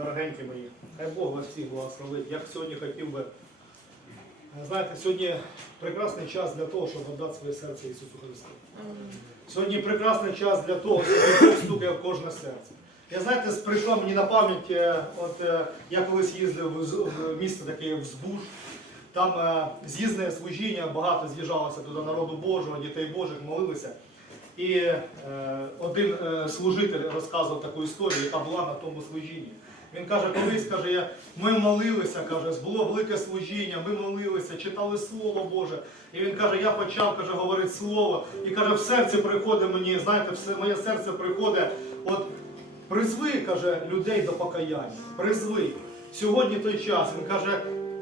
дорогенькі мої. Хай Бог вас всіх благословить. Я б сьогодні хотів би, знаєте, сьогодні прекрасний час для того, щоб віддати своє серце Ісусу Христу. Сьогодні прекрасний час для того, щоб Бог стукає в кожне серце. Я знаєте, прийшла мені на пам'ять, е, от е, я колись їздив в місто таке в Збуж. Там е, з'їзне служіння, багато з'їжджалося туди народу Божого, дітей Божих, молилися. І е, один служитель розказував таку історію, яка була на тому служінні. Він каже, колись каже, я, ми молилися, каже, було велике служіння, ми молилися, читали Слово Боже. І він каже, я почав каже, говорити Слово. І каже, в серці приходить мені, знаєте, все моє серце приходить, от призви, каже, людей до покаяння. Призви. Сьогодні той час. Він каже,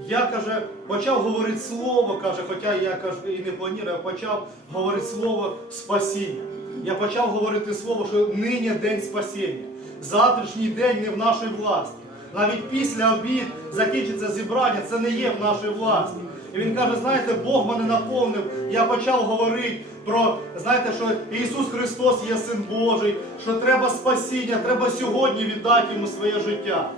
я каже, почав говорити слово, каже, хоча я каже, і не планую, я почав говорити слово спасіння. Я почав говорити слово, що нині день спасіння. Завтрашній день не в нашій власті. Навіть після обід закінчиться зібрання, це не є в нашій власті. І він каже, знаєте, Бог мене наповнив. Я почав говорити про, знаєте, що Ісус Христос є Син Божий, що треба спасіння, треба сьогодні віддати йому своє життя.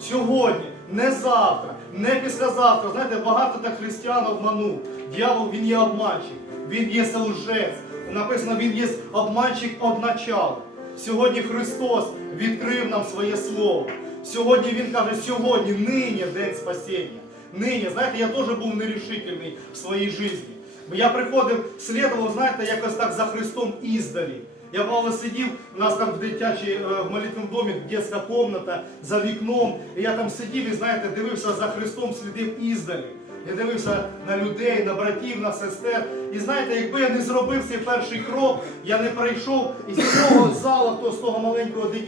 Сьогодні, не завтра, не післязавтра. Знаєте, багато так християн обманув. Дьявол він є обманщик, він є лжець. Написано, він є обманщик одначал. Сьогодні Христос відкрив нам своє слово. Сьогодні Він каже, сьогодні, нині день спасіння. Нині, знаєте, я теж був нерішительний в своїй житті. Бо я приходив, слідував, знаєте, якось так за Христом іздалі. Я бувало сидів, у нас там в дитячій е, в молитвеному домі дитяча кімната за вікном. І я там сидів і знаєте, дивився за Христом, слідив іздалі. Я дивився на людей, на братів, на сестер. І знаєте, якби я не зробив цей перший крок, я не прийшов із того зала, то з того маленького де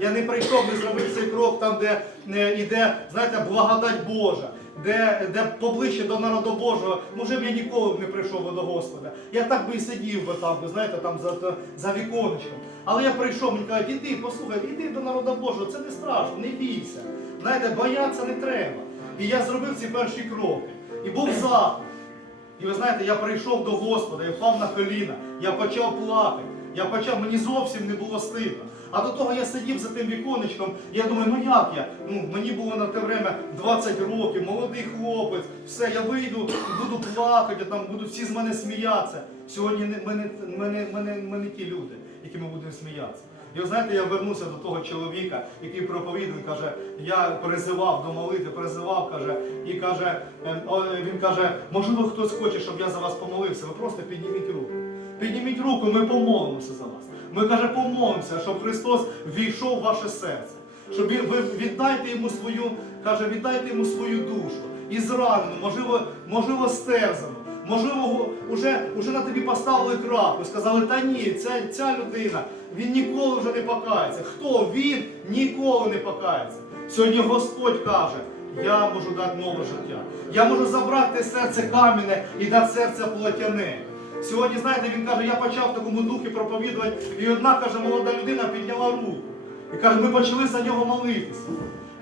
я не прийшов, не зробив цей крок там, де е, іде, знаєте, благодать Божа. Де, де поближче до народу Божого, може б я ніколи б не прийшов би до Господа. Я так би і сидів би там, ви знаєте, там за, за віконечком. Але я прийшов, мені кажуть, іди, послухай, іди до народу Божого, це не страшно, не бійся. Знаєте, боятися не треба. І я зробив ці перші кроки. І був захід. І ви знаєте, я прийшов до Господа, я впав на коліна, я почав плакати. Я почав, мені зовсім не було стидно. А до того я сидів за тим віконечком, і я думаю, ну як я? Ну, мені було на те время 20 років, молодий хлопець, все, я вийду, буду плакати, там будуть всі з мене сміятися. Сьогодні ми не, ми не, ми не, ми не ті люди, які ми будемо сміятися. І ви знаєте, я вернувся до того чоловіка, який проповідав, він каже, я призивав до молитви, призивав, каже, і каже, е, він каже, можливо, хтось хоче, щоб я за вас помолився, ви просто підніміть руку. Підніміть руку, ми помолимося за вас. Ми каже, помолимося, щоб Христос війшов в ваше серце. Щоб ви віддайте йому свою, каже, віддайте йому свою душу. І зранену, можливо, можливо, стерзану. Можливо, вже, вже на тобі поставили крапку, сказали, та ні, ця, ця людина, він ніколи вже не покається. Хто він ніколи не покається. Сьогодні Господь каже, я можу дати нове життя. Я можу забрати серце кам'яне і дати серце плотяне. Сьогодні, знаєте, він каже, я почав в такому духі проповідувати, і одна каже, молода людина підняла руку. І каже, ми почали за нього молитися.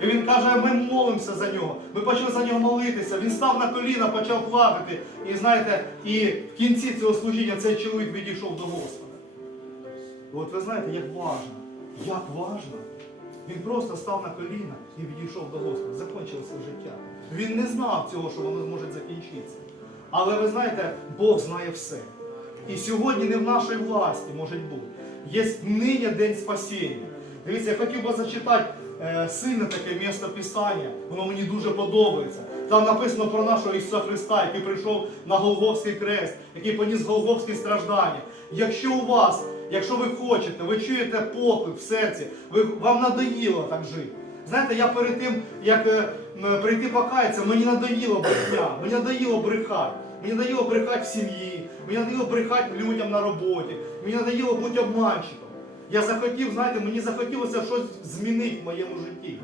І він каже, ми молимося за нього. Ми почали за нього молитися. Він став на коліна, почав плакати. І знаєте, і в кінці цього служіння цей чоловік відійшов до Господа. От ви знаєте, як важно, як важно. Він просто став на коліна і відійшов до Господа. Закінчилося життя. Він не знав цього, що воно зможе закінчитися. Але ви знаєте, Бог знає все. І сьогодні не в нашій власті може бути. Є нині день спасіння. Дивіться, я хотів би зачитати сильне таке місто Писання. Воно мені дуже подобається. Там написано про нашого Ісуса Христа, який прийшов на Голговський крест, який поніс Голговські страждання. Якщо у вас, якщо ви хочете, ви чуєте поклик в серці, ви, вам надоїло так жити. Знаєте, я перед тим, як е, прийти покаятися, мені надоїло брехня, мені надоїло брехати. Мені надоїло брехати в сім'ї, мені надоїло брехати людям на роботі, мені надоїло бути обманщиком. Я захотів, знаєте, мені захотілося щось змінити в моєму житті.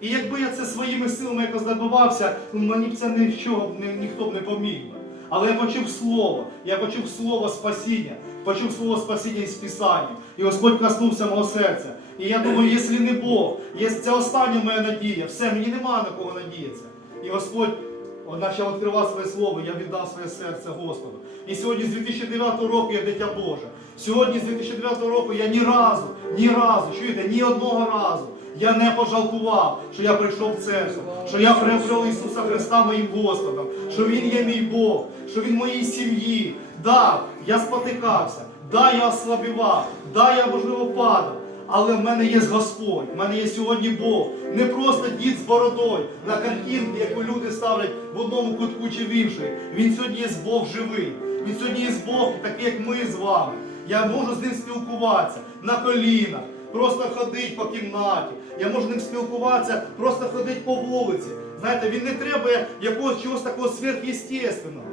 І якби я це своїми силами якось добивався, ну, мені б це нічого ні- ніхто б не поміг. Але я почув слово, я почув слово спасіння, почув слово спасіння із Писання. І Господь коснувся мого серця. І я думаю, якщо не Бог, є це остання моя надія, все, мені немає на кого надіятися. І Господь он почав відкривати своє слово, я віддав своє серце Господу. І сьогодні з 2009 року я дитя Боже. Сьогодні з 2009 року я ні разу, ні разу, чуєте, ні одного разу Я не пожалкував, що я прийшов в церкву, що я приобрел Ісуса Христа моїм Господом, що Він є мій Бог, що Він моїй сім'ї. Да, я спотикався, да, я ослабівав, да, я можливо падав. Але в мене є Господь, в мене є сьогодні Бог. Не просто дід з бородою на картинці, яку люди ставлять в одному кутку чи в іншому. Він сьогодні є Бог живий. Він сьогодні є Бог, такий як ми з вами. Я можу з ним спілкуватися на колінах, просто ходити по кімнаті. Я можу з ним спілкуватися, просто ходити по вулиці. Знаєте, він не треба якогось чогось такого сверхъестественного.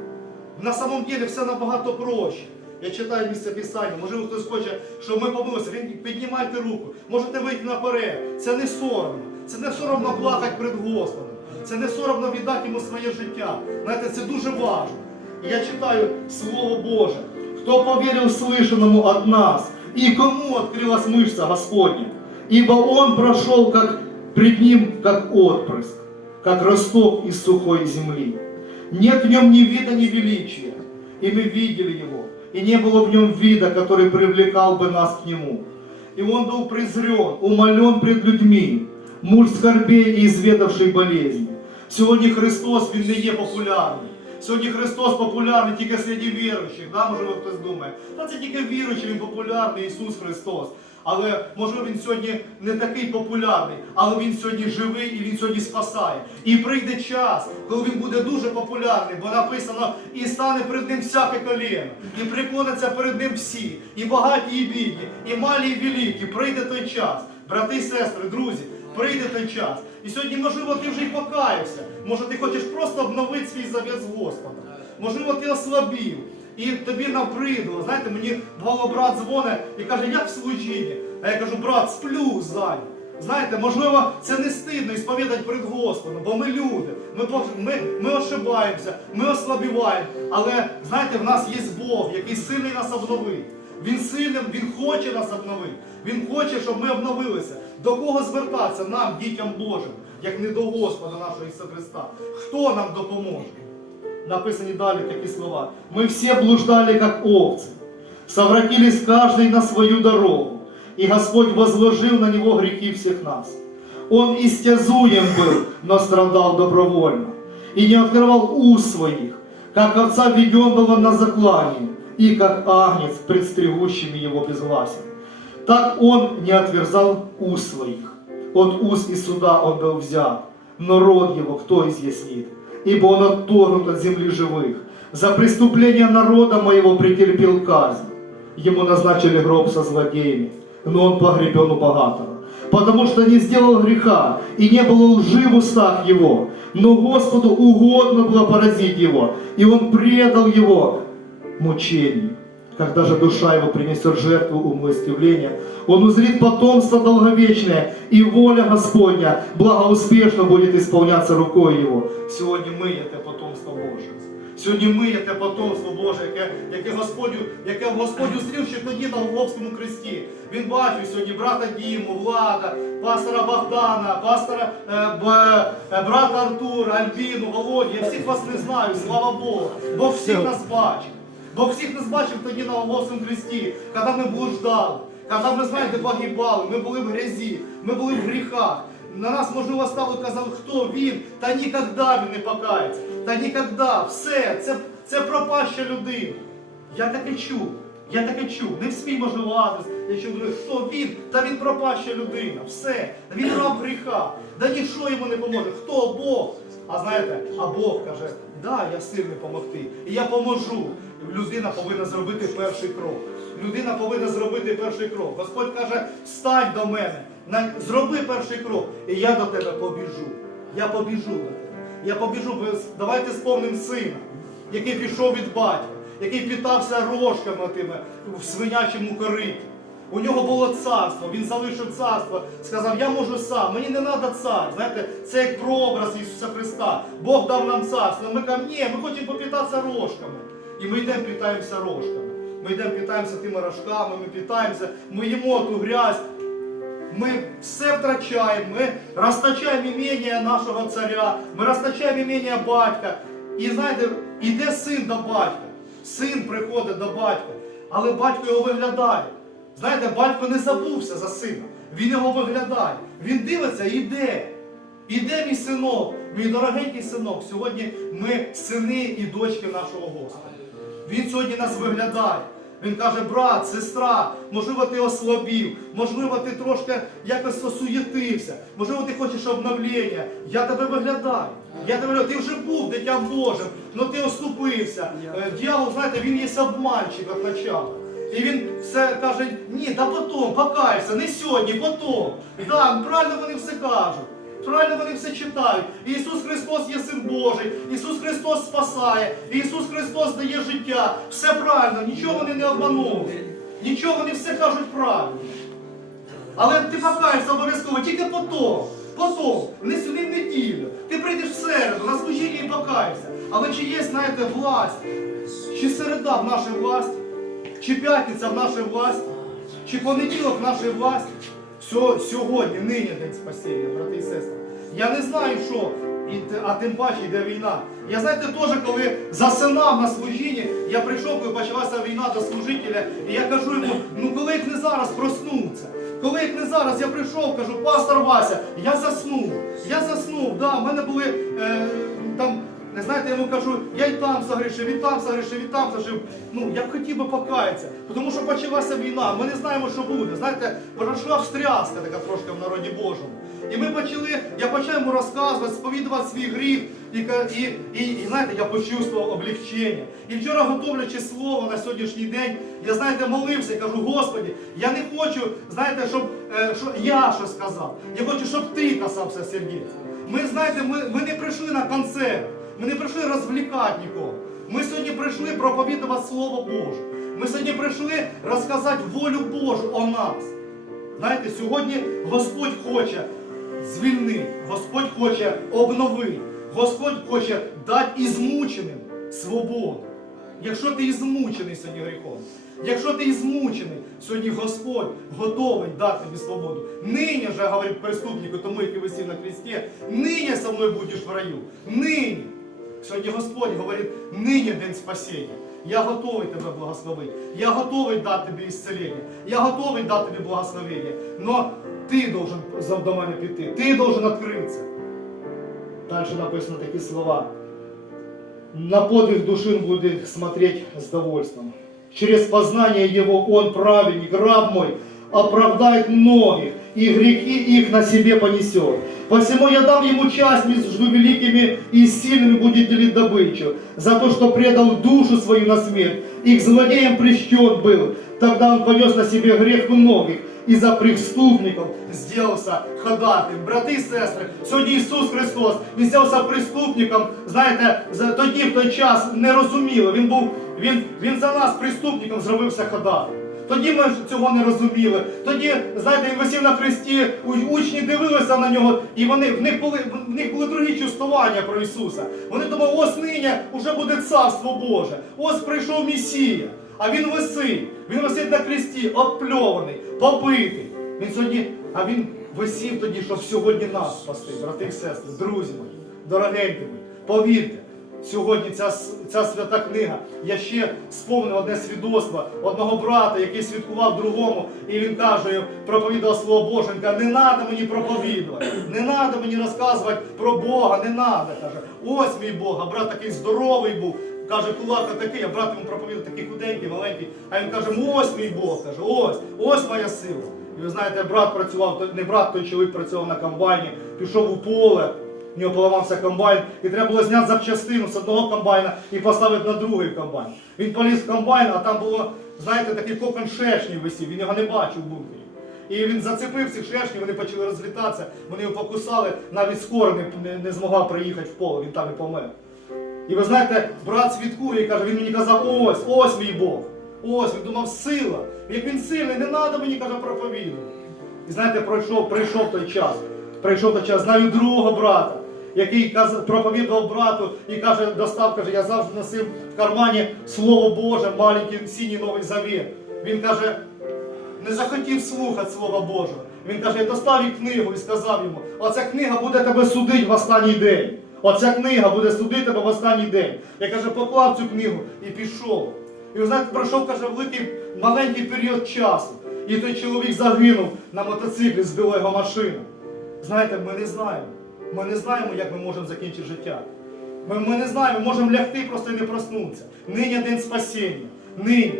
На самом деле все набагато проще. Я читаю місце Писання, можливо, хтось хоче, щоб ми помилися. Він піднімайте руку, можете вийти наперед. Це не соромно. Це не соромно плакати перед Господом. Це не соромно віддати йому своє життя. Знаєте, це дуже важливо. І я читаю Слово Боже. Хто повірив слышанному от нас, и кому открылась мышца Господня? Ибо он прошел как пред ним, как отпрыск, как росток из сухой земли. Нет в нем ни вида, ни величия. И мы видели его, и не было в нем вида, который привлекал бы нас к нему. И он был презрен, умолен пред людьми, муж скорбей и изведавший болезни. Сьогодні Христос, Він не є популярний. Сьогодні Христос популярний тільки серед віруючих. Да, можливо, хтось думає, та це тільки віруючий, Він популярний, Ісус Христос. Але можливо він сьогодні не такий популярний, але він сьогодні живий і він сьогодні спасає. І прийде час, коли він буде дуже популярний, бо написано, і стане перед ним всяке коліно, і преклоняться перед ним всі, і багаті, і бідні, і малі, і великі. Прийде той час, брати і сестри, друзі, прийде той час. І сьогодні, можливо, ти вже й покаявся. Може, ти хочеш просто обновити свій завіт з Господом. Можливо, ти ослабів. І тобі набридло. Знаєте, мені бувало брат дзвонить і каже, як в служінні? А я кажу, брат, сплю ззаді. Знаєте, можливо, це не стидно і сповідати перед Господом, бо ми люди, ми, ми, ми ошибаємося, ми ослабіваємо. Але знаєте, в нас є Бог, який сильний нас обновить. Він сильним, він хоче нас обновити. Він хоче, щоб ми обновилися. До кого звертатися нам, дітям Божим, як не до Господа нашого Ісуса Христа? Хто нам допоможе? Написані далі такі слова. Мы все блуждали, как овцы, совратились каждый на свою дорогу, и Господь возложил на него грехи всех нас. Он истязуем был, но страдал добровольно, и не открывал уст своих, как овца веден был он на заклание, и как агнец, предстригущими его безгласен. Так он не отверзал уст своих. От уст и суда он был взят, но род его кто изъяснит? Ибо он отторгнут от земли живых. За преступление народа моего претерпел казнь. Ему назначили гроб со злодеями, но он погребен у богатого. Потому что не сделал греха, и не было лжи в устах его. Но Господу угодно было поразить его, и он предал его мучению. Когда же душа его принесет жертву умилостивления, он узрит потомство долговечное, и воля Господня благоуспешно будет исполняться рукой его. Сьогодні ми є те потомство Боже. Сьогодні ми є те потомство Боже, яке, яке Господь, яке Господь устрів ще тоді на Голгофському хресті. Він бачив сьогодні брата Діму, Влада, пастора Богдана, пастора е, Б- е, брата Артура, Альбіну, Володю. Я всіх вас не знаю, слава Богу. Бог всіх нас бачив. Бог всіх нас бачив тоді на Голгофському хресті, коли ми блуждали, коли ми, знаєте, погибали, ми були в грязі, ми були в гріхах. На нас, можливо, стало казали, хто він, та ніколи він не покається. Та ніколи. Все, це, це пропаща людина. Я таке чув. Я таке чув. Не в свій можливо адрес. Я чув, хто він? Та він пропаща людина. Все. Він раб гріха. Да нічого йому не поможе. Хто Бог? А знаєте, а Бог каже, да, я сильний помогти. І я поможу. Людина повинна зробити перший крок. Людина повинна зробити перший крок. Господь каже, встань до мене, зроби перший крок, і я до тебе побіжу. Я побіжу до тебе. Я побіжу, давайте сповним сина, який пішов від батька, який питався рожками тими в свинячому кориті. У нього було царство, він залишив царство, сказав, я можу сам, мені не треба цар. Знаєте, це як прообраз Ісуса Христа. Бог дав нам царство. Ми кажемо, ні, ми хочемо попитатися рожками. І ми йдемо питаємося рожками. Ми йдемо питаємося тими рожками, ми питаємося, ми їмо ту грязь. Ми все втрачаємо, ми розтачаємо імення нашого царя, ми розтачаємо імення батька. І знаєте, іде син до батька. Син приходить до батька, але батько його виглядає. Знаєте, батько не забувся за сина. Він його виглядає. Він дивиться і йде. Іде мій синок, мій дорогенький синок. Сьогодні ми сини і дочки нашого Господа. Він сьогодні нас виглядає. Він каже, брат, сестра, можливо, ти ослабів, можливо, ти трошки якось осуєтився, можливо, ти хочеш обновлення. Я тебе виглядаю. Я тебе виглядаю. Ти вже був дитям Божим, але ти оступився. Е, Дьявол, знаєте, він є обманщик від начала. І він все каже, ні, та потом, покайся, не сьогодні, потом. Да, правильно вони все кажуть. Правильно вони все читають. Ісус Христос є Син Божий, Ісус Христос спасає, Ісус Христос дає життя. Все правильно, нічого вони не обманули. Нічого вони все кажуть правильно. Але ти покаєшся обов'язково тільки потом. Потом, не сюди в неділю. Ти прийдеш в середу, на служіння і покаєшся. Але чи є, знаєте, власть? Чи середа в нашій власті? Чи п'ятниця в нашій власті? Чи понеділок в нашій власті? Сьогодні, нині день спасіння, брати і сестри. Я не знаю, що, а тим паче йде війна. Я знаєте, теж, коли засинав на служінні, я прийшов, коли почалася війна до служителя, і я кажу йому, ну коли їх не зараз проснуться, коли їх не зараз, я прийшов, кажу, пастор Вася, я заснув. Я заснув, да, в мене були е, там. Не знаєте, я йому кажу, я і там загрішив, і там загрішив, і там зажив. Ну, я б хотів би покаятися, тому що почалася війна, ми не знаємо, що буде. Знаєте, пройшла встряска така трошки в народі Божому. І ми почали, я почав йому розказувати, сповідувати свій гріх, і, і, і, і знаєте, я почувствував облегчення. І вчора, готовлячи слово на сьогоднішній день, я знаєте, молився кажу, Господі, я не хочу, знаєте, щоб е, що я щось сказав. Я хочу, щоб ти касався сердець. Ми знаєте, ми, ми не прийшли на концерт. Ми не прийшли розвлікати нікого. Ми сьогодні прийшли проповідувати Слово Боже. Ми сьогодні прийшли розказати волю Божу о нас. Знаєте, сьогодні Господь хоче звільнити, Господь хоче обновити, Господь хоче дати і змученим свободу. Якщо ти і змучений сьогодні гріхом, якщо ти і змучений, сьогодні Господь готовий дати тобі свободу. Нині же, говорить преступнику, тому який висів на кресті, нині со мною будеш в раю. Нині. Сьогодні Господь говорить, нині день спасіння. Я готовий тебе благословити. Я готовий дати тобі ісцелення. Я готовий дати тобі благословення. Но ти должен до мене піти. Ти должен відкритися. Далі написано такі слова. На подвиг души он будет смотреть с довольством. Через познание его он, праведник, раб мой, оправдает многих, и грехи их на себе понесет. Посему я дам ему часть между великими и сильными будет делить добычу, за то, что предал душу свою на смерть, и к злодеям прищен был. Тогда он понес на себе грех многих, і за преступників зробився ходатим. Брати і сестри, сьогодні Ісус Христос Він зробився преступником. Знаєте, за тоді в той час не розуміли. Він був, він, він за нас преступником зробився ходатим. Тоді ми цього не розуміли. Тоді, знаєте, він висів на хресті, учні дивилися на нього, і вони в них були в них були другі чувствування про Ісуса. Вони думали, ось нині вже буде царство Боже. Ось прийшов Месія. А він висить. Він висить на хресті, обпльований, побитий. Він сьогодні, а він висів тоді, щоб сьогодні нас спасти, брати і сестри, друзі мої, дорогенькі мої, повірте. Сьогодні ця, ця свята книга. Я ще сповнив одне свідоцтво одного брата, який свідкував другому, і він каже, проповідував слово Боже. Не треба мені проповідувати, не треба мені розказувати про Бога, не треба. Каже, ось мій Бог, а брат такий здоровий був. Каже, кулак такий, а брат йому проповідав такий худенький, маленький. А він каже, ось мій Бог, каже, ось, ось моя сила. І ви знаєте, брат працював, не брат, той чоловік працював на комбайні, пішов у поле, в нього поламався комбайн, і треба було зняти запчастину з одного комбайна і поставити на другий комбайн. Він поліз в комбайн, а там було, знаєте, такий кокон шершнів висів, він його не бачив в бункері. І він зацепив цих шершнів, вони почали розлітатися, вони його покусали, навіть скоро не, не, не змогла приїхати в поле, він там і помер. І ви знаєте, брат свідкує і каже, він мені казав, ось, ось мій Бог. Ось, він думав, сила. Як він сильний, не треба мені, каже, проповідувати. І знаєте, пройшов, прийшов той час. Прийшов той час, знаю другого брата, який проповідував брату і каже, достав, каже, я завжди носив в кармані Слово Боже, маленький синій новий завіт. Він каже, не захотів слухати Слова Божого. Він каже, я достав їй книгу і сказав йому, оця книга буде тебе судити в останній день. Оця книга буде судити тебе в останній день. Я каже, поклав цю книгу і пішов. І ви знаєте, пройшов, каже, великий маленький період часу. І той чоловік загинув на мотоциклі, збила його машина. Знаєте, ми не знаємо. Ми не знаємо, як ми можемо закінчити життя. Ми, ми не знаємо, можемо лягти просто і не проснутися. Нині день спасіння. Нині.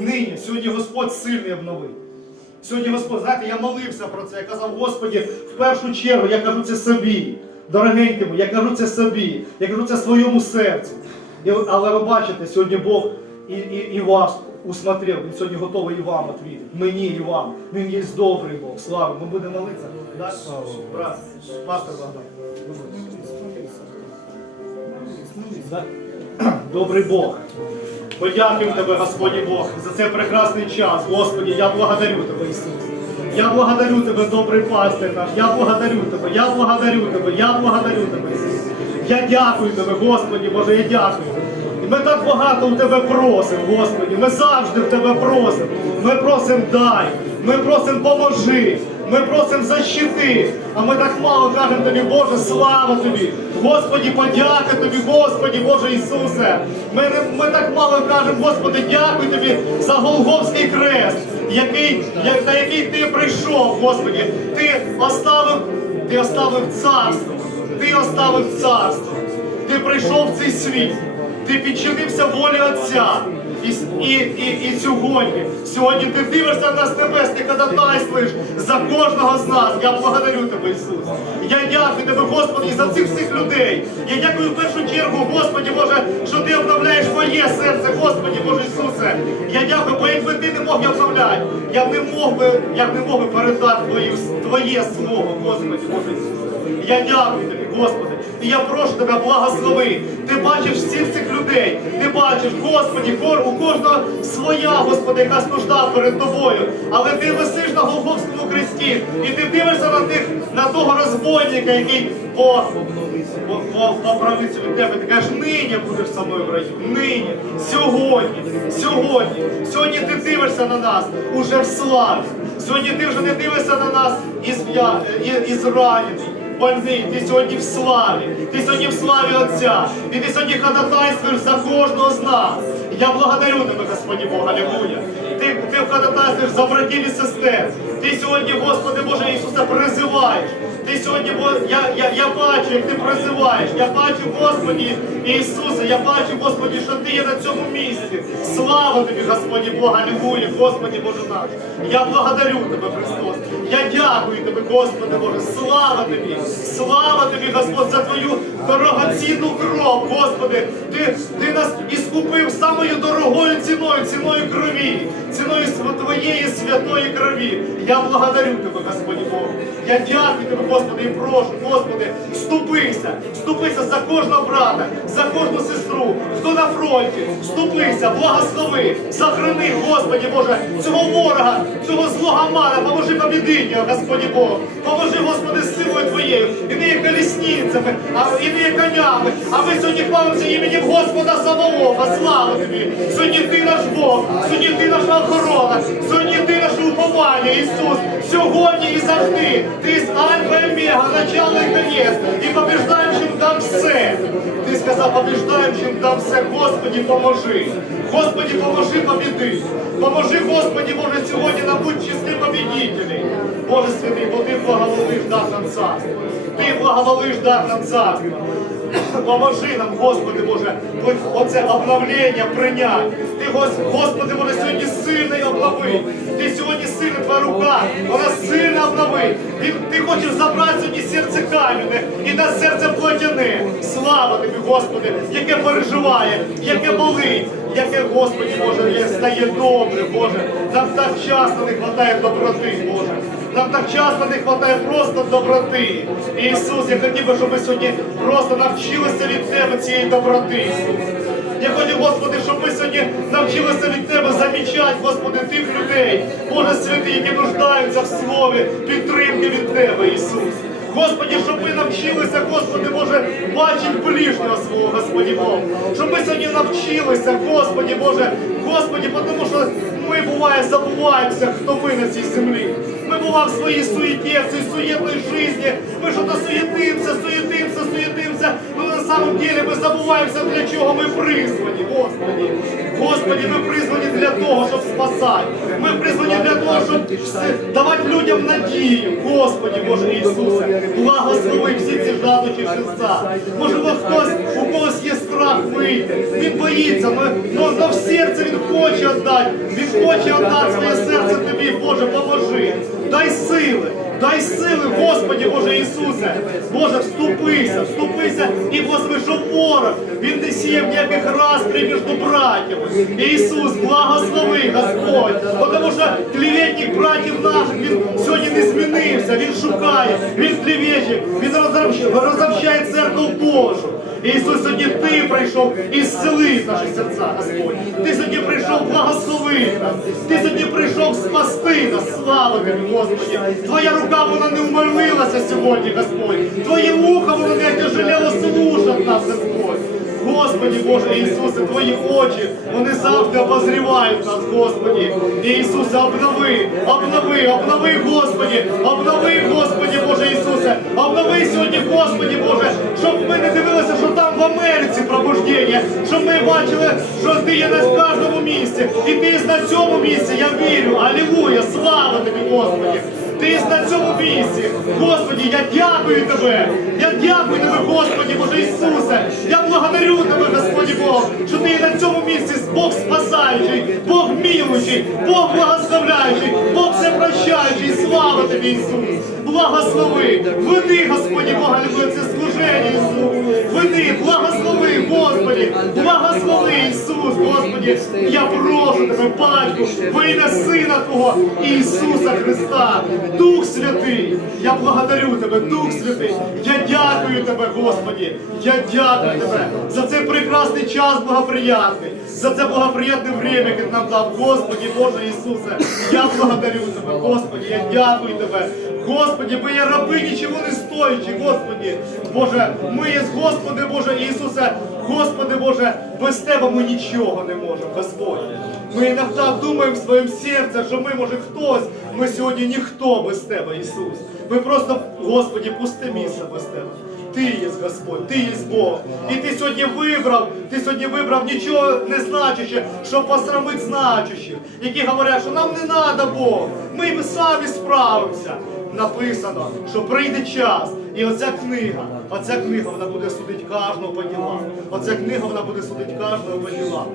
Нині. Сьогодні Господь сильний обновив. Сьогодні Господь, знаєте, я молився про це. Я казав, Господі, в першу чергу я кажу це собі. Дорогенькі мої, я кажу це собі, я кажу це своєму серцю. Але ви бачите, сьогодні Бог і, і, і вас усмотрел, Він сьогодні готовий і вам відповідати. Мені і вам. Він є добрий Бог. Слава. Ми будемо молитися. Да? Брат, пастор Богдан. Да? Добрий Бог. Подякуємо Тебе, Господі Бог, за цей прекрасний час. Господі, я благодарю Тебе, Ісус. Я благодарю Тебе, добрий пастир наш. Я благодарю Тебе, я благодарю Тебе, я благодарю Тебе, Ісус. Я дякую Тебе, Господі, Боже, я дякую. Ми так багато у Тебе просимо, Господі. Ми завжди в Тебе просимо. Ми просимо дай, ми просимо поможи. Ми просимо защити, а ми так мало кажемо тобі, Боже, слава тобі. Господі, подяка тобі, Господі, Боже Ісусе. Ми, ми так мало кажемо, Господи, дякую тобі за Голгофський хрест, який, на який ти прийшов, Господі. Ти оставив, ти оставив царство. Ти оставив царство. Ти прийшов в цей світ. Ти підчинився волі Отця. І, і, і, і сьогодні, сьогодні ти дивишся на нас небес, ти ходатайствуєш за кожного з нас. Я благодарю тебе, Ісус. Я дякую тебе, Господи, за цих всіх людей. Я дякую в першу чергу, Господі, Боже, що ти обновляєш моє серце, Господі, Боже Ісусе. Я дякую, бо якби ти не мог я обновляти, я не мог би, я не мог би передати твою, Твоє слово, Господи, Боже Ісусе. Я дякую тобі, Господи. І я прошу тебе, благослови. Ти бачиш всіх цих людей. Ти бачиш, Господі, у кожного своя, Господи, якась нужда перед тобою. Але ти висиш на Голгофському хресті. І ти дивишся на тих, на того розбойника, який по, по, правицю від тебе. Ти кажеш, нині будеш со мною в раю. Нині, сьогодні, сьогодні. Сьогодні ти дивишся на нас уже в славі. Сьогодні ти вже не дивишся на нас із, в'я- і- із ранений больний, ти сьогодні в славі, ти сьогодні в славі Отця, і ти сьогодні ходатайствуєш за кожного з нас. Я благодарю тебе, Господі Бог, алілуя. Ти, ти ходатайствуєш за братів і сестер. Ти сьогодні, Господи Боже Ісуса, призиваєш. Ти сьогодні, я, я, я бачу, як ти призиваєш. Я бачу, Господі Ісусе, я бачу, Господі, що ти є на цьому місці. Слава тобі, Господі Бога, алілуя, Господі Боже наш. Я благодарю тебе, Христос. Я дякую тебе, Господи Боже. Слава тобі! Слава тобі, Господь, за твою дорогоцінну кров, Господи. Ти, ти нас іскупив самою дорогою ціною, ціною крові, ціною твоєї святої крові. Я благодарю тебе, Господи Бог. Я дякую тебе, Господи, і прошу, Господи, вступися, вступися за кожного брата, за кожну сестру, хто на фронті, вступися, благослови, захорони, Господи Боже, цього ворога, цього злого мана, поможи побідити Господи Бог. Поможи, Господи, силою Твоєю, і не є колісницями, а і не є конями. А ми сьогодні хвалимося іменем Господа Саваофа. Слава тобі! Сьогодні ти наш Бог, сьогодні ти наша охорона, сьогодні ти наше уповання, Ісус. Сьогодні і завжди. Ти з Альфа і Омега, начало і конець. І побіждаєш нам все. Ти сказав, побіждаєм їм дам все. Господі, поможи. Господі, поможи побіди. Поможи, Господі, Боже, сьогодні нам будь числі побідітелей. Боже святий, бо ти благоволиш дав нам царство. Ти благоволиш дав нам царство. Поможи нам, Господи Боже, оце обновлення прийняти. Ти, Господи Боже, сьогодні сильний обнови. Ти сьогодні сильна твоя рука, вона сильно обнови. Ти, ти хочеш забрати сьогодні серце кам'яне і на серце плотяне. Слава тобі, Господи, яке переживає, яке болить, яке, Господи Боже, стає добре, Боже. Нам так часто не вистачає доброти, Боже. Нам так часто не вистачає просто доброти. Ісус, я хотів би, щоб ми сьогодні просто навчилися від Тебе цієї доброти, Ісус. Я хочу, Господи, щоб ми сьогодні навчилися від Тебе замічати, Господи, тих людей, Боже святий, які нуждаються в слові підтримки від Тебе, Ісус. Господи, щоб ми навчилися, Господи Боже, бачити ближнього свого, Господи Бог. Щоб ми сьогодні навчилися, Господи Боже, Господи, тому що ми буває забуваємося, хто ми на цій землі. Ми бува в своїй суєті, в цій суєтній житті. Ми що-то суєтимося, суєтимося, суєтимося. Ну на самом деле ми забуваємося, для чого ми призвані, Господи. Господи, ми призвані для того, щоб спасати. Ми призвані для того, щоб давати людям надію. Господи, Боже Ісусе, благослови всі ці жадучі серця. Можливо, хтось, у когось є страх вийти. Він боїться, але, в серце він хоче віддати. Він хоче віддати своє серце тобі, Боже, поможи. Дай сили. Дай сили, Господі Боже Ісусе! Боже, вступися, вступися і возьми, що ворог. Він не сіяв ніяких распрій між братів. Ісус, благослови, Господь. Тому що клеветник братів наших, він сьогодні не змінився, він шукає, він клеветник, він розобщ- розобщає церкву Божу. Ісус, сьогодні ти прийшов і зцілив наші серця, Господь. Ти сьогодні прийшов благословити нас. Ти сьогодні прийшов спасти нас. Слава тобі, Господи. Твоя рука вона не умолилася сьогодні, Господь. Твоє вухо воно не тяжеляло служить нас, Господь. Господі Боже Ісусе, Твої очі, вони завжди обозрівають нас, Господі. Ісусе, обнови, обнови, обнови, Господі, обнови, Господі Боже Ісусе, обнови сьогодні, Господі Боже, щоб ми не дивилися, що там в Америці пробуждення, щоб ми бачили, що Ти є на кожному місці, і Ти на цьому місці, я вірю, алілуя, слава Тобі, Господі. Ти на цьому місці. Господі, я дякую тебе. Я дякую тебе, Господі, Боже Ісусе. Я благодарю тебе, Господі Бог, що ти на цьому місці Бог спасаючий, Бог милуючий, Бог благословляючий, Бог всепрощаючий. Слава тобі, Ісус. Благослови. Веди, Господі Бога, люблю це служення, Ісус. Веди, благослови, Господі. Благослови, Ісус, Господі. Я прошу тебе, Батьку, во ім'я Сина Твого Ісуса Христа. Дух Святий, я благодарю тебе, Дух Святий. Я дякую тебе, Господі. Я дякую тебе за цей прекрасний час благоприятний, за це благоприятне время, яке ти нам дав, Господі Боже Ісусе. Я благодарю тебе, Господі, я дякую тебе. Господі, бо я раби нічого не стоячи, Господі. Боже, ми є Господи Боже Ісусе, Господи Боже, без Тебе ми нічого не можемо, Господь. Ми іноді думаємо в своєму серці, що ми, може, хтось, ми сьогодні ніхто без Тебе, Ісус. Ми просто, Господі, пусте місце без Тебе. Ти є Господь, Ти є Бог. І ти сьогодні вибрав, ти сьогодні вибрав нічого не значуще, що посрамить значущих, які говорять, що нам не треба Бог, ми самі справимося. Написано, що прийде час, і оця книга, оця книга вона буде судити кожного по ділам. Оця книга вона буде судити кожного по ділам.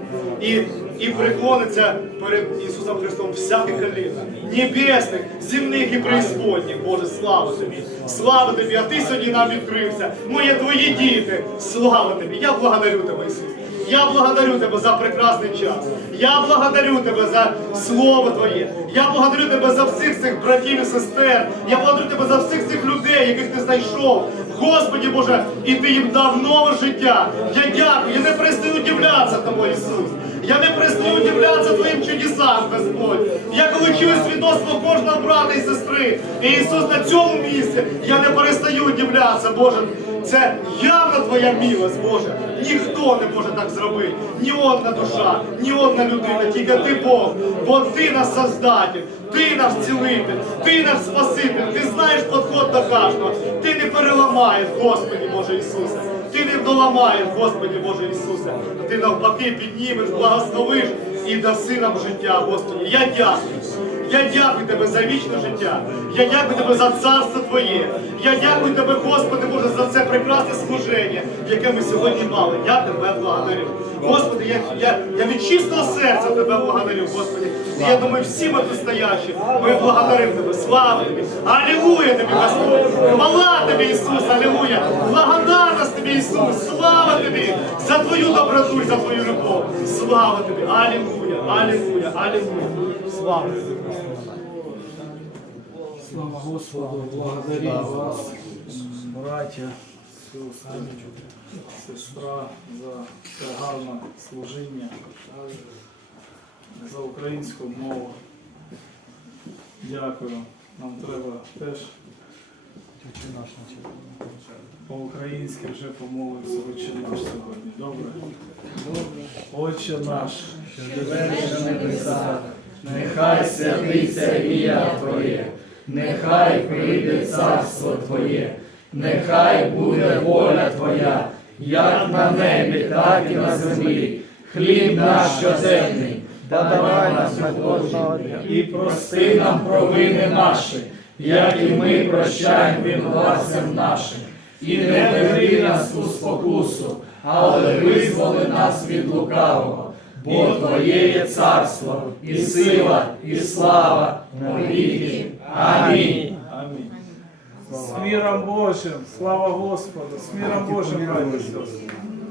І, і приклониться перед Ісусом Христом всяке коліна, небесних, земних і преісподніх. Боже, слава тобі! Слава тобі! А ти сьогодні нам відкрився. Ми є твої діти. Слава тобі! Я благодарю тебе, Ісус. Я благодарю тебе за прекрасний час. Я благодарю тебе за слово Твоє. Я благодарю тебе за всіх цих братів і сестер. Я благодарю тебе за всіх цих людей, яких ти знайшов. Господі Боже, і ти їм дав нове життя. Я дякую. Я не перестаю удивлятися тому, Ісус. Я не перестаю удивлятися твоїм чудесам, Господь. Я коли чую свідоцтво кожного брата і сестри, і Ісус на цьому місці, я не перестаю удивлятися, Боже. Це явна твоя милость, Боже. Ніхто не може так зробити. Ні одна душа, ні одна людина, тільки ти Бог. Бо ти наш создатель, ти наш цілитель, ти наш Спаситель. Ти знаєш підход до кожного. Ти не переламаєш, Господи Боже Ісусе. Ти не доламаєш, Господи Боже Ісусе. Ти навпаки піднімеш, благословиш і даси нам життя, Господи. Я дякую. Я дякую тебе за вічне життя. Я дякую тебе за царство Твоє. Я дякую тебе, Господи Боже, за це прекрасне служення, яке ми сьогодні мали. Я тебе благодарю. Господи, я, я, я від чистого серця тебе благодарю, Господи. І я думаю, всі ми тут стоящі, ми благодаримо тебе. Слава тобі. Алілуя тобі, Господь. Хвала тобі, Ісус, алілуя. Благодарність тобі, Ісус. Слава тобі за твою доброту і за твою любов. Слава тобі. Алілуя, алілуя, алілуя. Слава. Слава Господу, благодарю вас, браття, сестра, за це гарне служіння, за українську мову. Дякую. Нам треба теж по-українськи вже помолимося Отче наш сьогодні. Добре? Отче наш, що живеш на небесах, нехай святиться ім'я Твоє. Нехай прийде царство Твоє, нехай буде воля Твоя, як на небі, так і на землі. хліб наш щоденний, подавай нам сьогодні, і прости нам провини наші, як і ми прощаємо винуватцям нашим. І не веди нас у спокусу, але визволи нас від лукавого. Бо Твоє є царство, і сила, і слава навіки. Амінь. Амінь. З миром Божим, слава Господу, з миром Божим, браті і сестри.